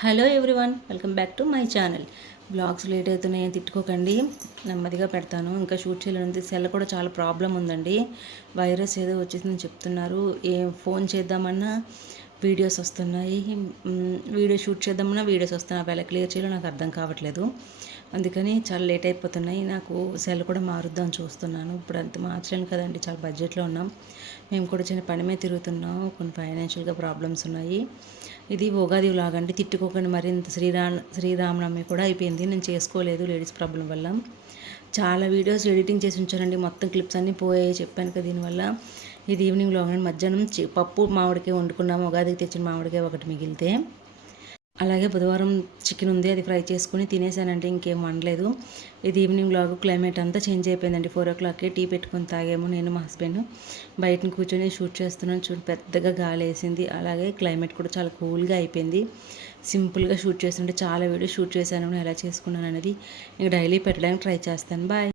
Hello everyone, welcome back to my channel. Blogs late అవుతున్నాయని తిట్టుకోకండి, నెమ్మదిగా పెడతాను. ఇంకా షూట్ చేయలేదు, సెల్ కూడా చాలా ప్రాబ్లం ఉందండి. వైరస్ ఏదో వచ్చేసిందని చెప్తున్నారు. ఫోన్ చేద్దామన్నా వీడియోస్ వస్తున్నాయి, వీడియో షూట్ చేద్దామన్నా వీడియోస్ వస్తున్నాయి. అవి ఎలా క్లియర్ చేయాలో నాకు అర్థం కావట్లేదు. అందుకని చాలా లేట్ అయిపోతున్నాయి. నాకు సెల్ కూడా మారుద్దాం చూస్తున్నాను. ఇప్పుడు అంత మార్చలేను కదండి, చాలా బడ్జెట్లో ఉన్నాం. మేము కూడా చిన్న పని మీద తిరుగుతున్నాం, కొన్ని ఫైనాన్షియల్గా ప్రాబ్లమ్స్ ఉన్నాయి. ఇది ఉగాది వ్లాగ్ అండి, తిట్టుకోకండి. మరింత శ్రీరామనవమి కూడా అయిపోయింది, నేను చేసుకోలేదు లేడీస్ ప్రాబ్లం వల్ల. చాలా వీడియోస్ ఎడిటింగ్ చేసి ఉంచానండి, మొత్తం క్లిప్స్ అన్నీ పోయాయి, చెప్పాను కదా. దీనివల్ల ఇది ఈవినింగ్ వ్లాగ్ అండి. మధ్యాహ్నం పప్పు మామిడికాయ వండుకున్నాము, ఉగాదికి తెచ్చిన మామిడికాయ ఒకటి మిగిలితే. అలాగే బుధవారం చికెన్ ఉంది, అది ఫ్రై చేసుకుని తినేసానంటే ఇంకేం వండలేదు. ఇది ఈవినింగ్ లాగు. క్లైమేట్ అంతా చేంజ్ అయిపోయిందండి. 4 o'clockకే టీ పెట్టుకొని తాగాము, నేను మా హస్బెండ్. బయటను కూర్చొని షూట్ చేస్తున్నాను. పెద్దగా గాలి వేసింది. అలాగే క్లైమేట్ కూడా చాలా కూల్గా అయిపోయింది. సింపుల్గా షూట్ చేస్తుంటే చాలా వీడియో షూట్ చేశాను, ఎలా చేసుకున్నాను అనేది ఇంక డైలీ పెట్టడానికి ట్రై చేస్తాను. బాయ్.